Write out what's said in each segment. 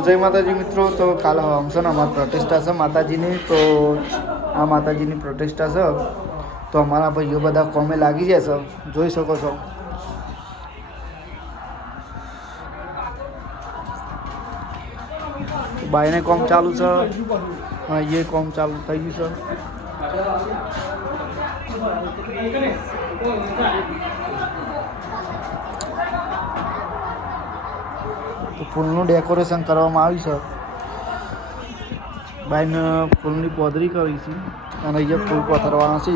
जय माताजी मित्रों। तो काल हमसे अमर प्रतिष्ठा है माताजी ने। तो आ माताजी की प्रतिष्ठा है तो अमरा भाईओ बधा कोमे लागी जाए सर जोई सको छो। बाई ने कॉम चालू है। ये कॉम चालू थी गई सर। तो फूलનું ડેકોરેશન કરવામાં આવ્યું છે। બાઈને ફૂલની પોદરી કરી છે અને અહીંયા ફૂલ પથરવાના છે।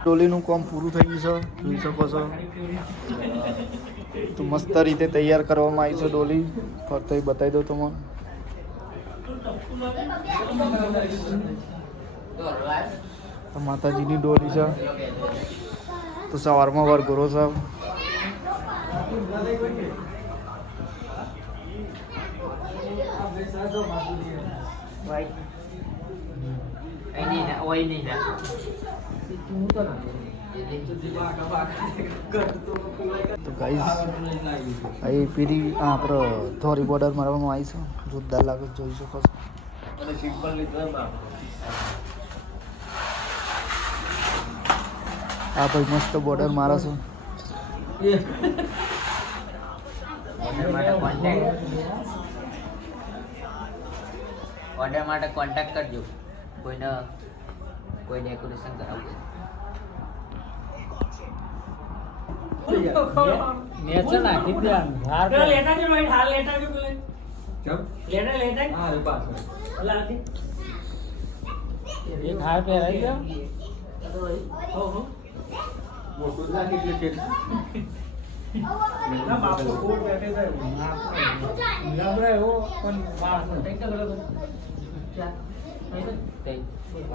ડોલીનું કામ પૂરું થઈ ગયું છે જોઈ શકો છો। તો મસ્ત રીતે તૈયાર કરવામાં આવી છે ડોલી। ફરતે બતાવી દઉં તમને। तो माताजी की डोली है। तो सवार में वरघोड़ो है। तो गाइस आई पीरी आप थोड़ी बॉर्डर मारवा आई है जोरदार लागे જોઈ શકો છો। आ भाई मस्त बॉर्डर मारा छो। ऑर्डर માટે કોન્ટેક્ટ કરજો કોઈને કોઈ ડેકોરેશન કરાવવું મેચ નાખી દે હાર લેટા જો ભાઈ હાલ લેટા જો બોલે जब लेटा हां रे पास लाती एक हार पे रह गया हो हो मोटो ला कितले चेक ना बापू कोट बैठे थे लग रहा है वो कौन पास है क्या गलत क्या नहीं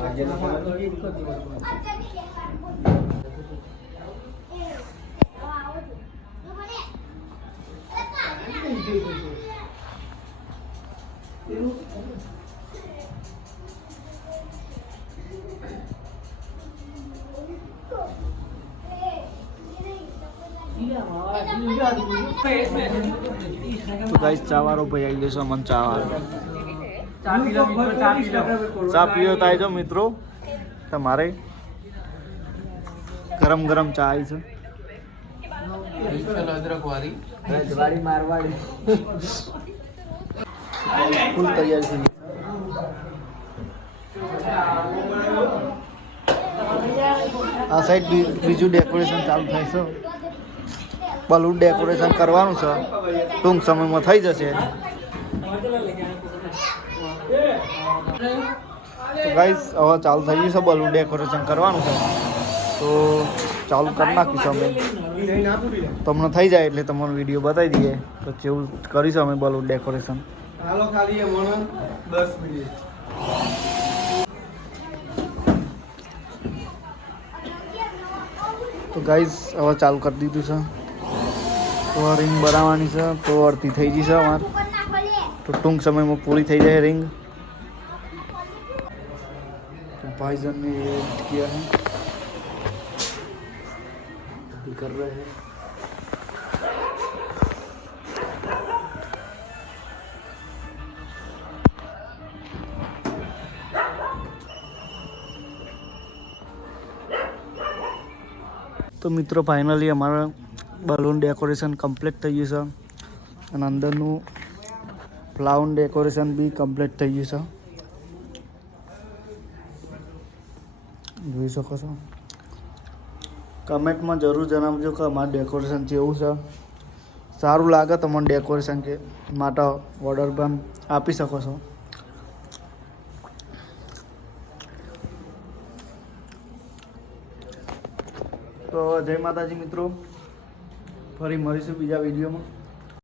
आज ना तो ये को दिवस तो गाइस चावारो भाई आई जैसा मन चावारो चा पीओ ताई जो मित्रों तमारे गरम गरम चा आई छे। अदरक वाली रजवाड़ी मारवाड़ी फुल तैयार थी। आ साइड बीजू डेकोरेशन चालू थाय छे। बलून डेकोरेशन करवानुं छे टूंक समय में थई जशे। तो गाइस हवे चालू थई गयुं छे बलून डेकोरेशन करवानुं छे तो चालू कर नाखीशुं अमे। तमने थई जाए एटले तमने विडियो बतावी दीए तो केवुं करीशुं अमे बलून डेकोरेशन। हालो खाली अमने 10 मिनिट। तो गाइस हवे चालू कर दीधुं छे। तो रिंग बनावानी है तो अर्धी थी गई है अमार। तो टूंक समय में पूरी थी जाए रिंग। तो भाईजान ने ये किया है अभी कर रहे हैं। तो मित्रों फाइनली हमारा बलून डेकोरेशन कम्प्लीट थी गयु है और अंदरनु फ्लावर डेकोरेशन भी कम्प्लीट थी गयु है जोई सको छो। कमेंट में जरूर जणावजो कि अमार डेकोरेशन केवुं छे। सारूं लागे तमने डेकोरेशन के माटे ऑर्डर पण आपी शको छो। तो जय माताजी मित्रों फरी मळीशुं बीजा विडियो में।